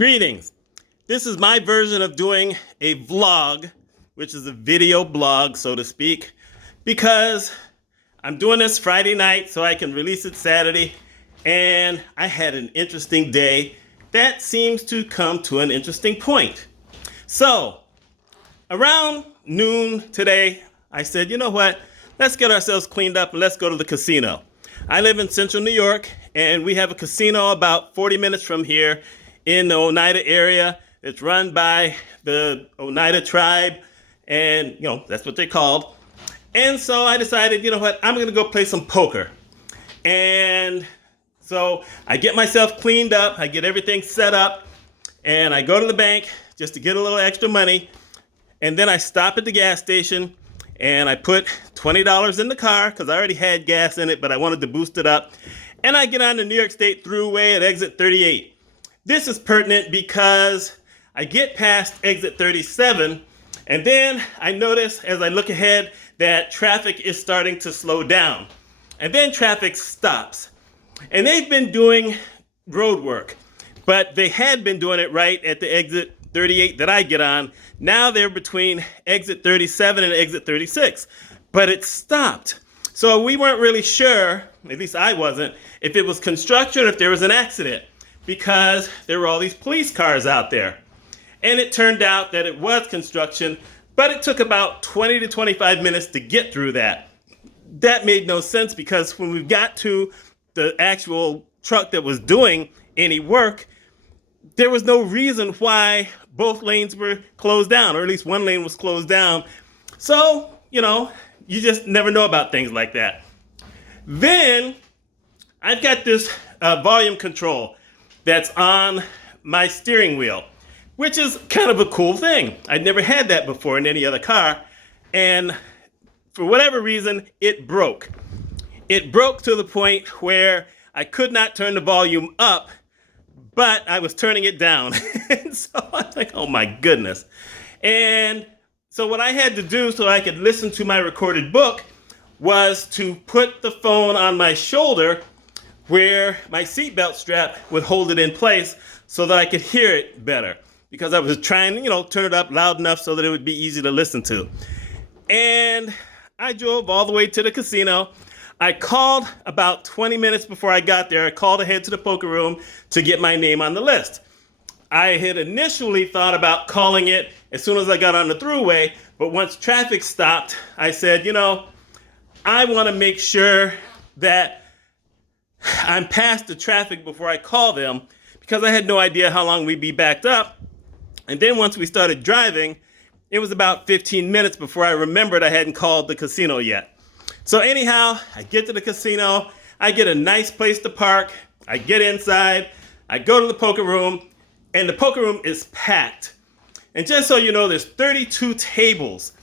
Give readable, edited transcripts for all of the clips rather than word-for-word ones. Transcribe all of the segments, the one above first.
Greetings. This is my version of doing a vlog, which is a video blog, so to speak, because I'm doing this Friday night so I can release it Saturday, and I had an interesting day that seems to come to an interesting point. So, around noon today, I said, you know what? Let's get ourselves cleaned up and let's go to the casino. I live in central New York, and we have a casino about 40 minutes from here in the Oneida area. It's run by the Oneida tribe, and that's what they're called. And so I decided, you know what, I'm gonna go play some poker. And so I get myself cleaned up, I get everything set up, and I go to the bank just to get a little extra money. And then I stop at the gas station and I put $20 in the car because I already had gas in it, but I wanted to boost it up. And I get on the New York State Thruway at exit 38. This is pertinent because I get past exit 37, and then I notice as I look ahead that traffic is starting to slow down. And then traffic stops. And they've been doing road work, but they had been doing it right at the exit 38 that I get on. Now they're between exit 37 and exit 36, but it stopped. So we weren't really sure, at least I wasn't, if it was construction or if there was an accident, because there were all these police cars out there. And it turned out that it was construction, but it took about 20 to 25 minutes to get through that. That made no sense because when we got to the actual truck that was doing any work, there was no reason why both lanes were closed down, or at least one lane was closed down. So, you just never know about things like that. Then I've got this volume control that's on my steering wheel, which is kind of a cool thing. I'd never had that before in any other car. And for whatever reason, it broke. It broke to the point where I could not turn the volume up, but I was turning it down. And so I was like, oh my goodness. And so what I had to do so I could listen to my recorded book was to put the phone on my shoulder where my seatbelt strap would hold it in place so that I could hear it better. Because I was trying to, turn it up loud enough so that it would be easy to listen to. And I drove all the way to the casino. I called about 20 minutes before I got there. I called ahead to the poker room to get my name on the list. I had initially thought about calling it as soon as I got on the thruway, but once traffic stopped, I said, I want to make sure that I'm past the traffic before I call them, because I had no idea how long we'd be backed up. And then once we started driving, it was about 15 minutes before I remembered I hadn't called the casino yet. So anyhow, I get to the casino, I get a nice place to park, I get inside, I go to the poker room, and the poker room is packed. And just so you know, there's 32 tables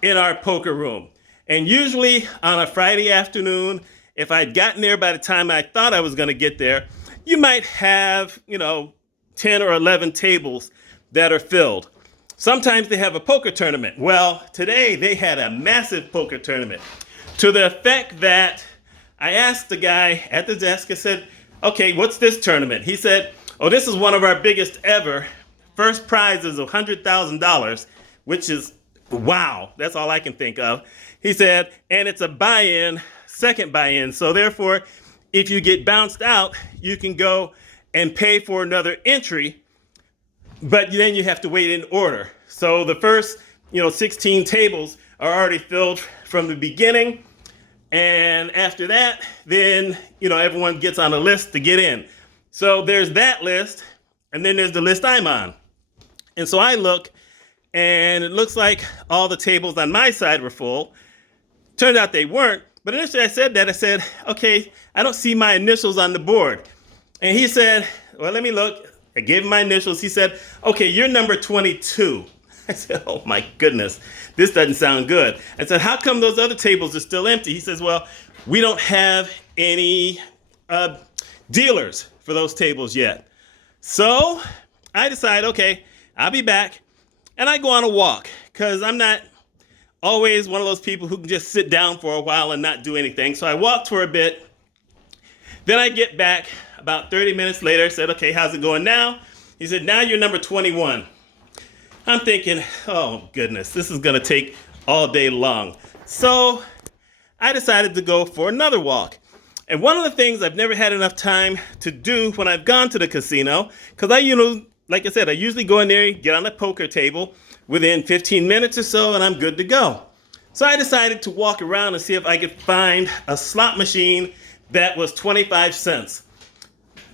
in our poker room. And usually on a Friday afternoon, if I'd gotten there by the time I thought I was going to get there, you might have, 10 or 11 tables that are filled. Sometimes they have a poker tournament. Well, today they had a massive poker tournament to the effect that I asked the guy at the desk, I said, okay, what's this tournament? He said, oh, this is one of our biggest ever. First prize is $100,000, which is, wow, that's all I can think of. He said, and it's a buy-in, second buy-in. So therefore, if you get bounced out, you can go and pay for another entry, but then you have to wait in order. So the first, 16 tables are already filled from the beginning. And after that, then, everyone gets on a list to get in. So there's that list, and then there's the list I'm on. And so I look, and it looks like all the tables on my side were full. Turned out they weren't. But initially I said, okay, I don't see my initials on the board. And he said, well, let me look. I gave him my initials. He said, okay, you're number 22. I said, oh my goodness, this doesn't sound good. I said, how come those other tables are still empty? He says, well, we don't have any dealers for those tables yet. So I decide, okay, I'll be back. And I go on a walk because I'm not always one of those people who can just sit down for a while and not do anything. So I walked for a bit. Then I get back about 30 minutes later, said, okay, how's it going now? He said, now you're number 21. I'm thinking, oh goodness, this is gonna take all day long. So I decided to go for another walk. And one of the things I've never had enough time to do when I've gone to the casino, because like I said, I usually go in there, get on the poker table within 15 minutes or so, and I'm good to go. So I decided to walk around and see if I could find a slot machine that was 25 cents.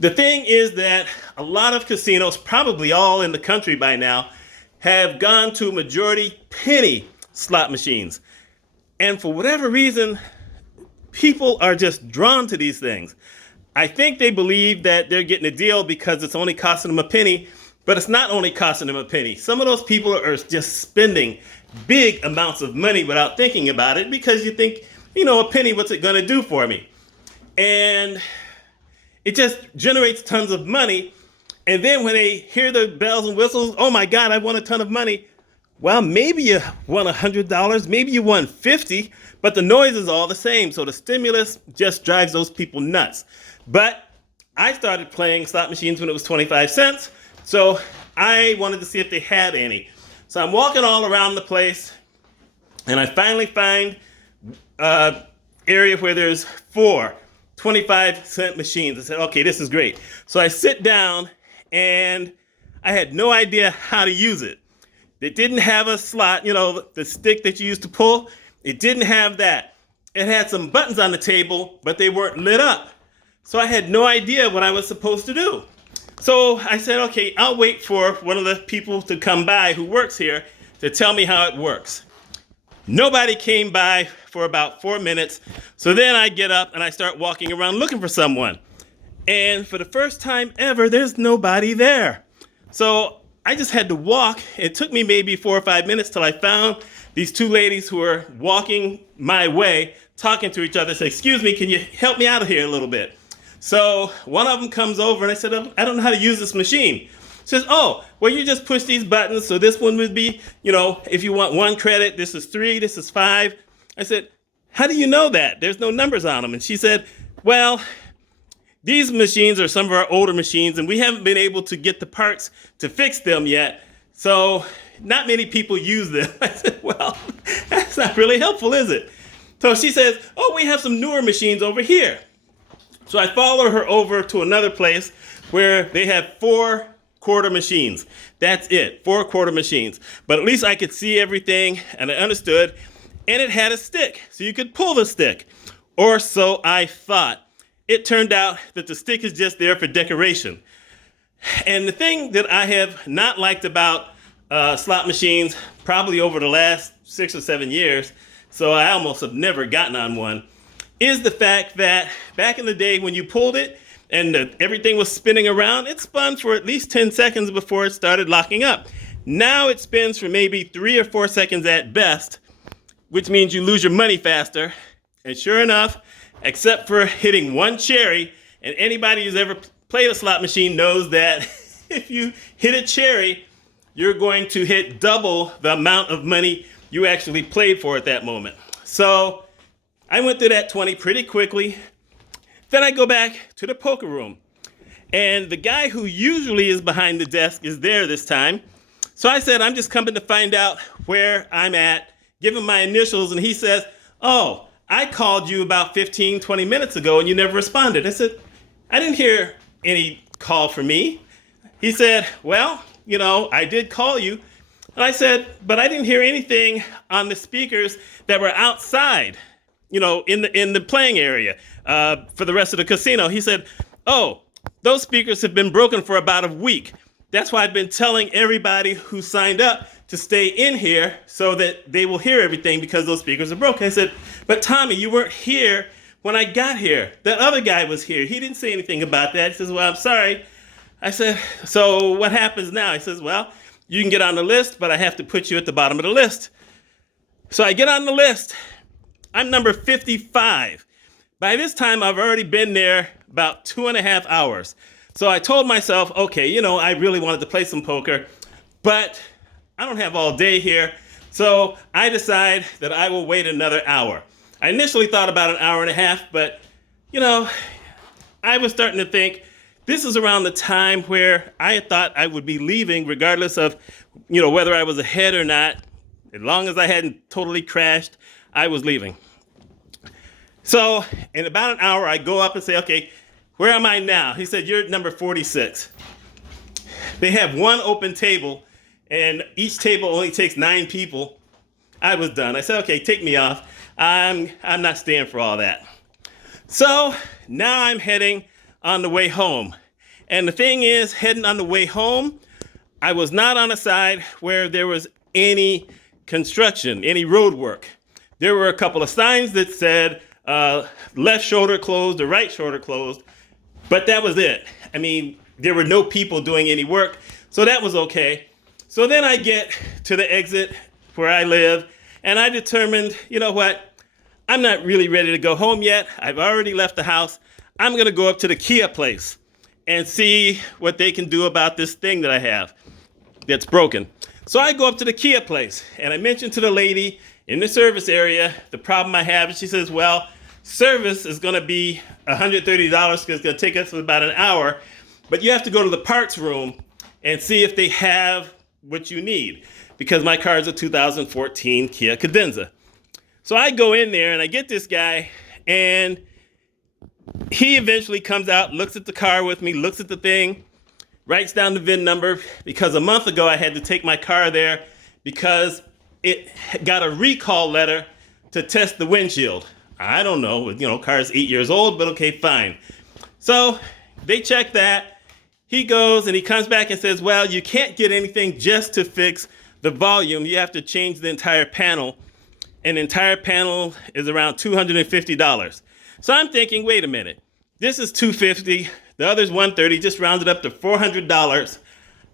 The thing is that a lot of casinos, probably all in the country by now, have gone to majority penny slot machines. And for whatever reason, people are just drawn to these things. I think they believe that they're getting a deal because it's only costing them a penny, but it's not only costing them a penny. Some of those people are just spending big amounts of money without thinking about it because you think, a penny, what's it gonna do for me? And it just generates tons of money. And then when they hear the bells and whistles, oh my God, I won a ton of money. Well, maybe you won $100, maybe you won 50, but the noise is all the same. So the stimulus just drives those people nuts. But I started playing slot machines when it was 25 cents. So I wanted to see if they had any. So I'm walking all around the place and I finally find an area where there's 4 25-cent machines. I said, okay, this is great. So I sit down and I had no idea how to use it. It didn't have a slot, the stick that you used to pull. It didn't have that. It had some buttons on the table, but they weren't lit up. So I had no idea what I was supposed to do. So I said, okay, I'll wait for one of the people to come by who works here to tell me how it works. Nobody came by for about 4 minutes. So then I get up and I start walking around looking for someone. And for the first time ever, there's nobody there. So I just had to walk. It took me maybe 4 or 5 minutes till I found these 2 ladies who were walking my way, talking to each other. Say, excuse me, can you help me out of here a little bit? So one of them comes over and I said, I don't know how to use this machine. She says, oh, well, you just push these buttons. So this one would be, if you want 1 credit, this is 3, this is 5. I said, how do you know that? There's no numbers on them. And she said, well, these machines are some of our older machines and we haven't been able to get the parts to fix them yet. So not many people use them. I said, well, that's not really helpful, is it? So she says, oh, we have some newer machines over here. So I follow her over to another place where they have 4 quarter machines. That's it, 4 quarter machines. But at least I could see everything and I understood. And it had a stick, so you could pull the stick. Or so I thought. It turned out that the stick is just there for decoration. And the thing that I have not liked about slot machines, probably over the last 6 or 7 years, so I almost have never gotten on one, is the fact that back in the day when you pulled it and everything was spinning around, it spun for at least 10 seconds before it started locking up. Now it spins for maybe 3 or 4 seconds at best, which means you lose your money faster. And sure enough, except for hitting 1 cherry, and anybody who's ever played a slot machine knows that if you hit a cherry, you're going to hit double the amount of money you actually played for at that moment. So I went through that 20 pretty quickly. Then I go back to the poker room. And the guy who usually is behind the desk is there this time. So I said, I'm just coming to find out where I'm at, give him my initials, and he says, oh, I called you about 15, 20 minutes ago and you never responded. I said, I didn't hear any call from me. He said, well, I did call you. And I said, but I didn't hear anything on the speakers that were outside, in the playing area for the rest of the casino. He said, oh, those speakers have been broken for about a week. That's why I've been telling everybody who signed up to stay in here so that they will hear everything because those speakers are broken. I said, but Tommy, you weren't here when I got here. That other guy was here. He didn't say anything about that. He says, well, I'm sorry. I said, so what happens now? He says, well, you can get on the list, but I have to put you at the bottom of the list. So I get on the list. I'm number 55. By this time, I've already been there about 2.5 hours. So I told myself, okay, I really wanted to play some poker, but I don't have all day here. So I decide that I will wait another hour. I initially thought about an hour and a half, but, I was starting to think this is around the time where I thought I would be leaving regardless of, whether I was ahead or not. As long as I hadn't totally crashed, I was leaving. So in about an hour, I go up and say, okay, where am I now? He said, you're at number 46. They have one open table, and each table only takes 9 people. I was done. I said, okay, take me off. I'm not staying for all that. So now I'm heading on the way home. And the thing is, heading on the way home, I was not on a side where there was any construction, any road work. There were a couple of signs that said left shoulder closed or right shoulder closed, but that was it. I mean, there were no people doing any work, so that was okay. So then I get to the exit where I live, and I determined, you know what? I'm not really ready to go home yet. I've already left the house. I'm going to go up to the Kia place and see what they can do about this thing that I have that's broken. So I go up to the Kia place, and I mentioned to the lady in the service area the problem I have, and she says, well, service is going to be $130 because it's going to take us about an hour, but you have to go to the parts room and see if they have what you need, because my car is a 2014 Kia Cadenza. So I go in there and I get this guy, and he eventually comes out, looks at the car with me, looks at the thing, writes down the VIN number, because a month ago I had to take my car there because it got a recall letter to test the windshield. I don't know, car's 8 years old, but okay, fine. So they check that. He goes and he comes back and says, well, you can't get anything just to fix the volume. You have to change the entire panel. An entire panel is around $250. So I'm thinking, wait a minute. This is $250. The other's $130. Just rounded up to $400.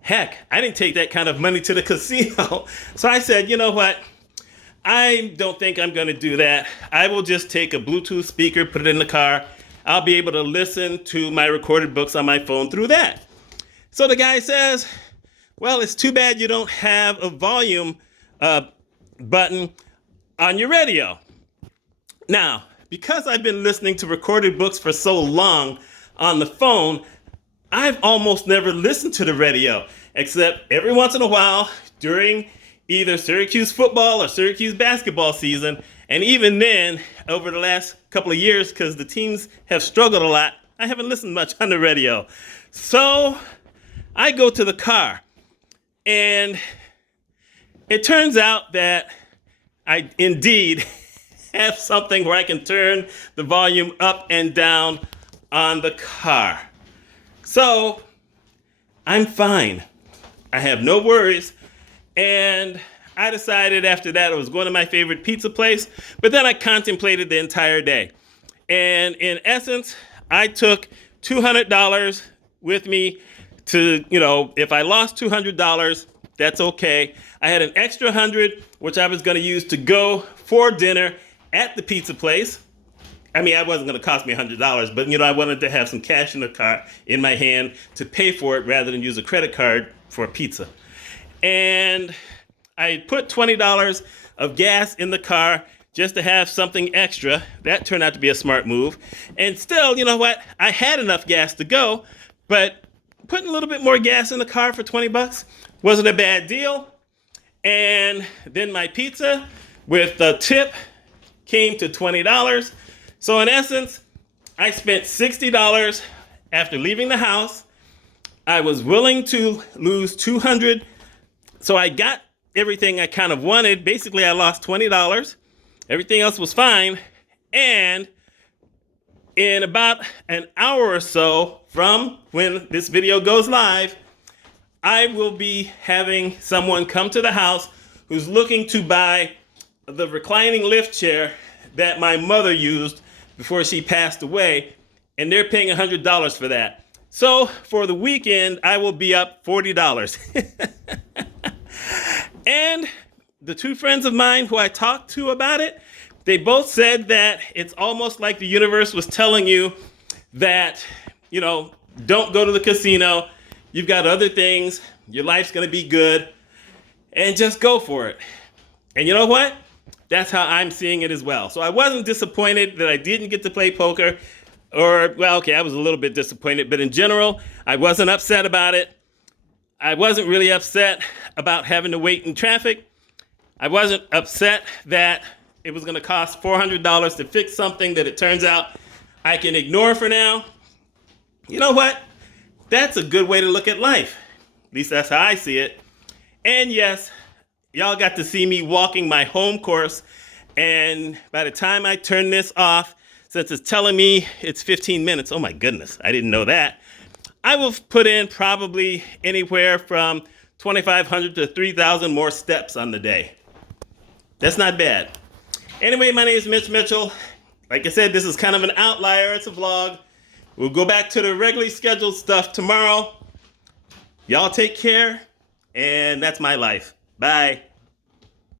Heck, I didn't take that kind of money to the casino. So I said, you know what? I don't think I'm going to do that. I will just take a Bluetooth speaker, put it in the car. I'll be able to listen to my recorded books on my phone through that. So the guy says, well, it's too bad you don't have a volume button on your radio. Now, because I've been listening to recorded books for so long on the phone, I've almost never listened to the radio, except every once in a while during either Syracuse football or Syracuse basketball season. And even then, over the last couple of years, because the teams have struggled a lot, I haven't listened much on the radio. So I go to the car, and it turns out that I indeed have something where I can turn the volume up and down on the car. So I'm fine. I have no worries. And I decided after that I was going to my favorite pizza place, but then I contemplated the entire day. And in essence, I took $200 with me to, if I lost $200, that's okay. I had an extra $100, which I was going to use to go for dinner at the pizza place. I mean, it wasn't going to cost me $100, but I wanted to have some cash in the car in my hand to pay for it rather than use a credit card for a pizza. And I put $20 of gas in the car just to have something extra. That turned out to be a smart move. And still, you know what? I had enough gas to go, but putting a little bit more gas in the car for $20 wasn't a bad deal. And then my pizza with the tip came to $20. So in essence, I spent $60 after leaving the house. I was willing to lose $200. So I got everything I kind of wanted. Basically, I lost $20. Everything else was fine. And in about an hour or so from when this video goes live, I will be having someone come to the house who's looking to buy the reclining lift chair that my mother used before she passed away, and they're paying $100 for that. So for the weekend, I will be up $40. And the two friends of mine who I talked to about it, they both said that it's almost like the universe was telling you that, don't go to the casino. You've got other things. Your life's going to be good. And just go for it. And you know what? That's how I'm seeing it as well. So I wasn't disappointed that I didn't get to play poker. Or, well, okay, I was a little bit disappointed, but in general, I wasn't upset about it. I wasn't really upset about having to wait in traffic. I wasn't upset that it was going to cost $400 to fix something that it turns out I can ignore for now. You know what? That's a good way to look at life. At least that's how I see it. And yes, y'all got to see me walking my home course. And by the time I turn this off, since it's telling me it's 15 minutes, oh my goodness, I didn't know that. I will put in probably anywhere from 2,500 to 3,000 more steps on the day. That's not bad. Anyway, my name is Mitch Mitchell. Like I said, this is kind of an outlier. It's a vlog. We'll go back to the regularly scheduled stuff tomorrow. Y'all take care, and that's my life. Bye.